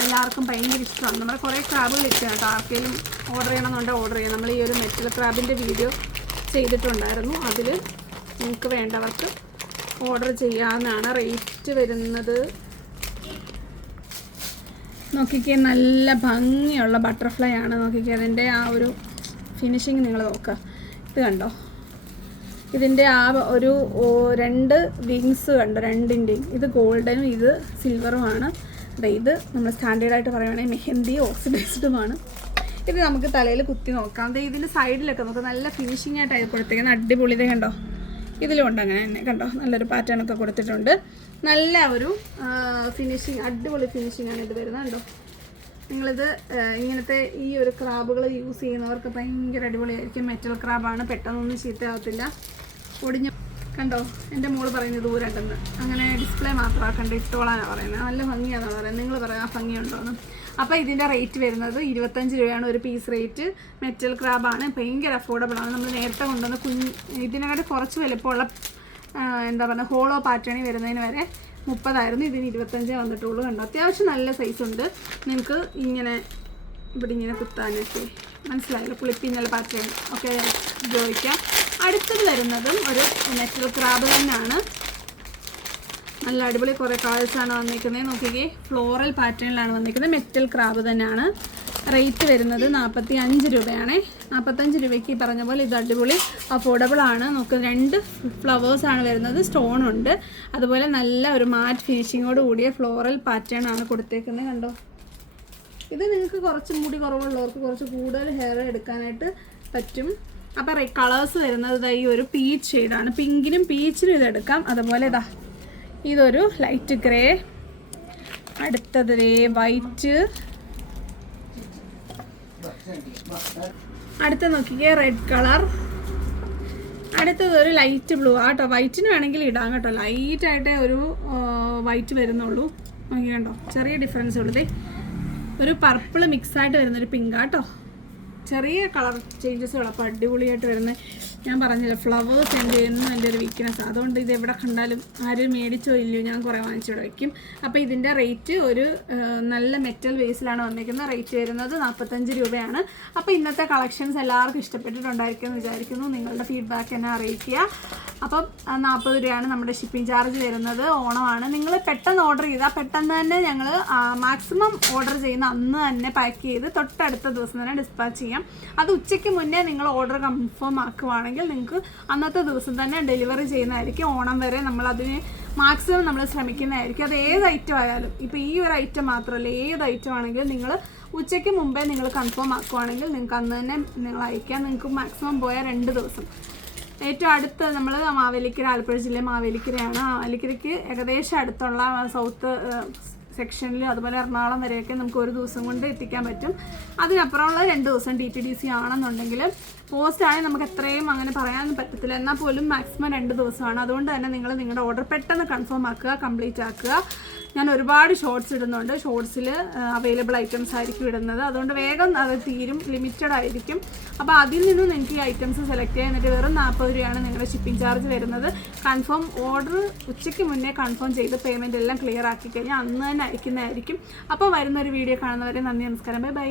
എല്ലാവർക്കും ഭയങ്കര ഇഷ്ടമാണ്. നമ്മൾ കുറേ ക്രാബുകൾ ഇഷ്ടമാണ് കേട്ടോ. ആർക്കെങ്കിലും ഓർഡർ ചെയ്യണമെന്നുണ്ടെങ്കിൽ ഓർഡർ ചെയ്യാം. നമ്മൾ ഈ ഒരു മെറ്റൽ ക്രാബിന്റെ വീഡിയോ ചെയ്തിട്ടുണ്ടായിരുന്നു. അതിൽ നിങ്ങൾക്ക് വേണ്ടവർക്ക് ഓർഡർ ചെയ്യാമെന്നാണ് റേറ്റ് വരുന്നത് നോക്കിക്കേ നല്ല ഭംഗിയുള്ള ബട്ടർഫ്ലൈ ആണ് നോക്കിക്കേ. അതിന്റെ ആ ഒരു ഫിനിഷിങ് നിങ്ങൾ നോക്കുക ഇത് കണ്ടോ? ഇതിന്റെ ആ ഒരു രണ്ട് വിങ്സ് കണ്ടോ? രണ്ടിന്റെയും ഇത് ഗോൾഡനും ഇത് സിൽവറുമാണ് ദേ ഇത് നമ്മൾ സ്റ്റാൻഡേർഡായിട്ട് പറയുകയാണെങ്കിൽ മെഹന്തി ഓക്സിഡൈസ്ഡുമാണ് ഇത് നമുക്ക് തലയിൽ കുത്തി നോക്കാം. ദേ ഇതിന്റെ സൈഡിലൊക്കെ നമുക്ക് നല്ല ഫിനിഷിംഗ് ആയിട്ട് കൊടുത്തേക്കുന്ന അടിപൊളി. കണ്ടോ? ഇതിലും ഉണ്ട് അങ്ങനെ തന്നെ. കണ്ടോ? നല്ലൊരു പാറ്റേൺ ഒക്കെ കൊടുത്തിട്ടുണ്ട്. നല്ല ഒരു ഫിനിഷിങ് അടിപൊളി ഫിനിഷിംഗ് ആണ് ഇത് വരുന്നത്. കണ്ടോ? നിങ്ങളിത് ഇങ്ങനത്തെ ഈ ഒരു ക്രാബുകൾ യൂസ് ചെയ്യുന്നവർക്ക് ഭയങ്കര അടിപൊളിയായിരിക്കും. മെറ്റൽ ക്രാബാണ് പെട്ടെന്നൊന്നും ചീത്തയാവത്തില്ല. ഒടിഞ്ഞ കണ്ടോ? എന്റെ മോൾ പറയുന്നത് ദൂരണ്ടെന്ന് അങ്ങനെ ഡിസ്പ്ലേ മാത്രമാക്കണ്ട. ഇട്ടോളാനാണ് പറയുന്നത്. നല്ല ഭംഗിയാണെന്നാണ് പറയുന്നത്. നിങ്ങൾ പറയാം ആ ഭംഗിയുണ്ടോന്ന്. അപ്പോൾ ഇതിന്റെ റേറ്റ് വരുന്നത് ഇരുപത്തഞ്ച് രൂപയാണ് ഒരു പീസ് റേറ്റ് മെറ്റൽ ക്രാബാണ് ഭയങ്കര അഫോർഡബിൾ ആണ്. നമ്മൾ നേരത്തെ കൊണ്ടുവന്ന കുഞ്ഞ് ഇതിനെക്കാട്ടി കുറച്ച് വലുപ്പമുള്ള എന്താ പറയുക ഹോളോ പാറ്റേണി വരുന്നതിന് വരെ മുപ്പതായിരുന്നു. ഇതിന് ഇരുപത്തഞ്ചേ വന്നിട്ടുള്ളൂ കണ്ടോ? അത്യാവശ്യം നല്ല സൈസ് ഉണ്ട്. നിങ്ങൾക്ക് ഇങ്ങനെ ഇവിടെ ഇങ്ങനെ കുത്താനൊക്കെ മനസ്സിലായല്ലോ? പുളിപ്പിന്നൽ പാറ്റേൺ ഒക്കെ ഉപയോഗിക്കാം. അടുത്തത് വരുന്നതും ഒരു മെറ്റൽ ക്രാബ് തന്നെയാണ്. നല്ല അടിപൊളി കുറേ കളേഴ്സാണ് വന്നിരിക്കുന്നത്. നോക്കിക്കേ ഫ്ലോറൽ പാറ്റേണിലാണ് വന്നിരിക്കുന്നത്. മെറ്റൽ ക്രാബ് തന്നെയാണ്. റേറ്റ് വരുന്നത് നാൽപ്പത്തി അഞ്ച് രൂപയാണ്. നാൽപ്പത്തഞ്ച് രൂപയ്ക്ക് ഈ പറഞ്ഞ പോലെ ഇത് അടിപൊളി അഫോർഡബിൾ ആണ്. നമുക്ക് രണ്ട് ഫ്ലവേഴ്സാണ് വരുന്നത്. സ്റ്റോൺ ഉണ്ട്. അതുപോലെ നല്ല ഒരു മാറ്റ് ഫിനിഷിങ്ങോട് കൂടിയ ഫ്ലോറൽ പാറ്റേൺ ആണ് കൊടുത്തേക്കുന്നത്. കണ്ടോ? ഇത് നിങ്ങൾക്ക് കുറച്ച് മുടി കുറവുള്ളവർക്ക് കുറച്ച് കൂടുതൽ ഹെയർ എടുക്കാനായിട്ട് പറ്റും. അപ്പോൾ കളേഴ്സ് വരുന്നത് ഈ ഒരു പീച്ച് ഷെയ്ഡാണ് പിങ്കിനും പീച്ചിനും ഇതെടുക്കാം അതുപോലെ ഇതാ ഇതൊരു ലൈറ്റ് ഗ്രേ അടുത്തത് വൈറ്റ് അടുത്ത നോക്കിക്കേ റെഡ് കളർ അടുത്തത് ഒരു ലൈറ്റ് ബ്ലൂ ആട്ടോ വൈറ്റിന് വേണമെങ്കിൽ ഇടാം കേട്ടോ. ലൈറ്റ് ആയിട്ടേ ഒരു വൈറ്റ് വരുന്നുള്ളൂ. നോക്കി കണ്ടോ? ചെറിയ ഡിഫറൻസ് ഉള്ളത്. ഒരു പർപ്പിൾ മിക്സ് ആയിട്ട് വരുന്ന ഒരു പിങ്ക് ആട്ടോ ചെറിയ കളർ ചേഞ്ചസ് അപ്പോൾ അടിപൊളിയായിട്ട് വരുന്ന ഞാൻ പറഞ്ഞില്ല ഫ്ലവേഴ്സ് എന്റെ എന്നും എന്റെ ഒരു വീക്ക്നെസ് അതുകൊണ്ട് ഇത് എവിടെ കണ്ടാലും ആരും മേടിച്ചോ ഇല്ലയോ ഞാൻ കുറേ വാങ്ങിച്ചിവിടെ വയ്ക്കും അപ്പോൾ ഇതിന്റെ റേറ്റ് ഒരു നല്ല മെറ്റൽ ബേസിലാണ് വന്നിരിക്കുന്നത്. റേറ്റ് വരുന്നത് നാൽപ്പത്തഞ്ച് രൂപയാണ്. അപ്പോൾ ഇന്നത്തെ കളക്ഷൻസ് എല്ലാവർക്കും ഇഷ്ടപ്പെട്ടിട്ടുണ്ടായിരിക്കും എന്ന് വിചാരിക്കുന്നു. നിങ്ങളുടെ ഫീഡ്ബാക്ക് എന്നെ അറിയിക്കുക. അപ്പം നാൽപ്പത് രൂപയാണ് നമ്മുടെ ഷിപ്പിംഗ് ചാർജ് വരുന്നത്. ഓണമാണ്. നിങ്ങൾ പെട്ടെന്ന് ഓർഡർ ചെയ്താൽ പെട്ടെന്ന് തന്നെ ഞങ്ങൾ മാക്സിമം ഓർഡർ ചെയ്യുന്ന അന്ന് തന്നെ പാക്ക് ചെയ്ത് തൊട്ടടുത്ത ദിവസം തന്നെ ഡിസ്പാച്ച് ചെയ്യാം. അത് ഉച്ചയ്ക്ക് മുന്നേ നിങ്ങൾ ഓർഡർ കൺഫേം ആക്കുവാണെങ്കിൽ നിങ്ങൾക്ക് അന്നത്തെ ദിവസം തന്നെ ഡെലിവറി ചെയ്യുന്നതായിരിക്കും. ഓണം വരെ നമ്മൾ അതിന് മാക്സിമം നമ്മൾ ശ്രമിക്കുന്നതായിരിക്കും. അത് ഏത് ഐറ്റം ആയാലും ഇപ്പോൾ ഈ ഒരു ഐറ്റം മാത്രമല്ല ഏത് ഐറ്റം ആണെങ്കിലും നിങ്ങൾ ഉച്ചയ്ക്ക് മുമ്പേ നിങ്ങൾ കൺഫേം ആക്കുവാണെങ്കിൽ നിങ്ങൾക്ക് അന്ന് തന്നെ നിങ്ങൾ അയക്കാം. നിങ്ങൾക്ക് മാക്സിമം പോയാൽ രണ്ട് ദിവസം. ഏറ്റവും അടുത്ത് നമ്മൾ മാവേലിക്കര ആലപ്പുഴ ജില്ലയിലെ മാവേലിക്കരയാണ്. മാവേലിക്കരയ്ക്ക് ഏകദേശം അടുത്തുള്ള സൗത്ത് സെക്ഷനിലും അതുപോലെ എറണാകുളം വരെയൊക്കെ നമുക്ക് ഒരു ദിവസം കൊണ്ട് എത്തിക്കാൻ പറ്റും. അതിനപ്പുറമുള്ള രണ്ട് ദിവസം ടി ടി ഡി സി ആണെന്നുണ്ടെങ്കിൽ പോസ്റ്റ് ആണെങ്കിൽ നമുക്ക് എത്രയും അങ്ങനെ പറയാനൊന്നും പറ്റത്തില്ല. എന്നാൽ പോലും മാക്സിമം രണ്ട് ദിവസമാണ്. അതുകൊണ്ട് തന്നെ നിങ്ങൾ നിങ്ങളുടെ ഓർഡർ പെട്ടെന്ന് കൺഫേം ആക്കുക കംപ്ലീറ്റ് ആക്കുക. ഞാൻ ഒരുപാട് ഷോർട്സ് ഇടുന്നുണ്ട്. ഷോർട്സിൽ അവൈലബിൾ ഐറ്റംസ് ആയിരിക്കും ഇടുന്നത്. അതുകൊണ്ട് വേഗം അത് തീരും ലിമിറ്റഡ് ആയിരിക്കും. അപ്പോൾ അതിൽ നിന്നും എനിക്ക് ഈ ഐറ്റംസ് സെലക്ട് ചെയ്യാൻ എന്നിട്ട് വെറും നാൽപ്പത് രൂപയാണ് നിങ്ങളുടെ ഷിപ്പിംഗ് ചാർജ് വരുന്നത്. കൺഫേം ഓർഡർ ഉച്ചയ്ക്ക് മുന്നേ കൺഫേം ചെയ്ത് പേയ്മെന്റ് എല്ലാം ക്ലിയർ ആക്കി കഴിഞ്ഞാൽ അന്ന് തന്നെ അയക്കുന്നതായിരിക്കും. അപ്പോൾ വരുന്നൊരു വീഡിയോ കാണുന്നവരെ നന്ദി നമസ്കാരം. Bye bye